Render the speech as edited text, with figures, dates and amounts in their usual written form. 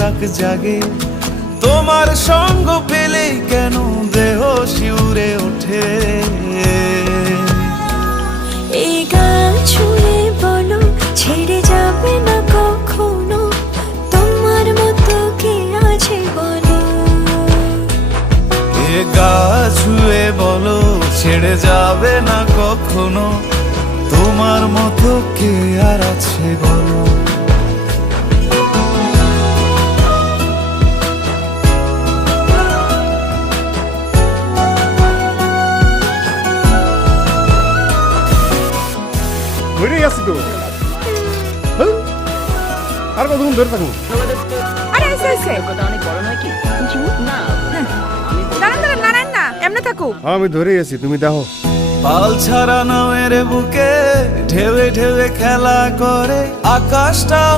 রাগ জাগে তোমার সঙ্গ পেলেই কেন দেহ শিউরে ওঠে এই গান ছুঁয়ে বলো ছেড়ে যাবে না কখনো তোমার মতো কে আছে বলো এ গা ছুঁয়ে বলো ছেড়ে যাবে না কখনো তোমার মতো কে আর আছে বলো ধরে আছি তো আর কতক্ষণ ধরে থাকবো আরে এসে এসে অনেক বড় নয় কি না দাঁড়ান দাঁড়ান নারায়ণ না এমনি থাকুক আমি ধরেই আছি তুমি দেখো পাল ছাড়া নামের বুকে ঢেউে ঢেউে খেলা করে আকাশটাও